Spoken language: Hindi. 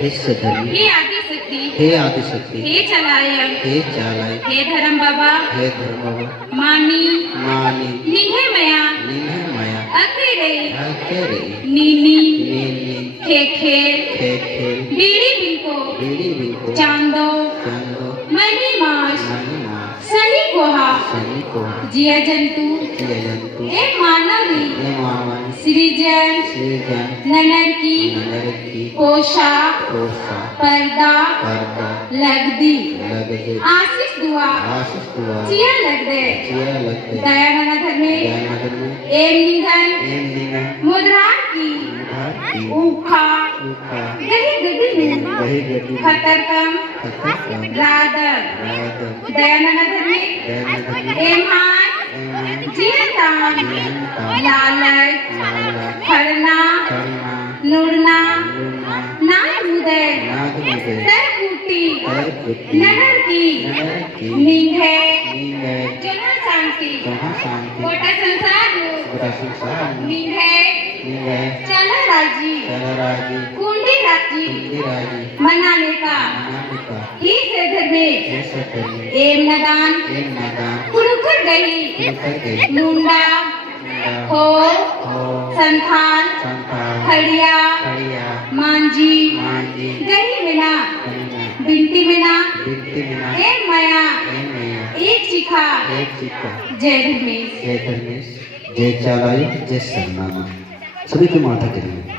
हे सधर्मी, हे आदिशक्ती, हे आदिशक्ती, हे चालायक, हे चालाय, हे धर्म बाबा, हे धर्म बाबा, मानी मानी, निहे मया, निन्हे माया, अकेरे अकेरे, नीनी नीनी, खे खेल खेल, बीड़ी बिनको बीड़ी बिनको, चांदो चांदो, मनी मास मनी मास, सनी कोहा सनी को, जिया जंतु जिया जंतु, ए मानवी ये मावन, सृजन सृजन, ननर की ननर की, पोशाक पोषा, पर्दा पर्दा, लगदी लगदे, आशीष दुआ आशीष दुआ, चिया लग दे चिया लगदे, दयानंद धर्मे दयानंद में, एम निधन एम निना, मुद्रा की भारती, ऊखा उखा, गही गड्डी में वही गति, खतर कम खतरकम, रादर राध, दयानंद धर्मे दयानंद में, एम हान एम, जीवनदान जीवनदान, लालच लाला, खरना करना, नुड़ना लूना, नाग उदय नाग मुदे, सरकुटी सरकुटी, नगर की नगर की, नींगे नींगे, जन शांति जहाँ शांति, कोटा संसार पूरा संसार में, नींगे नींगे, चला राजी चलराजी, कुंडी राजी कुंडीराजी, मनाने का अनामिका, ही से धर्मे ये सतरी, एम नदान एम नादान, कुरुखर गई उतर गई, मुंडा मुंडा, हो हो, संथान संतान, खड़िया खड़िया, मांझी मांझी, गही मिना कन्या, बिनती मिना बिनती बिना, एम माया एम मैया, एक शिखा एक चित्ता, जय धर्मेश जय धर्मेश, जय चालाई, जय सरनामा। सभी को माथा करिए।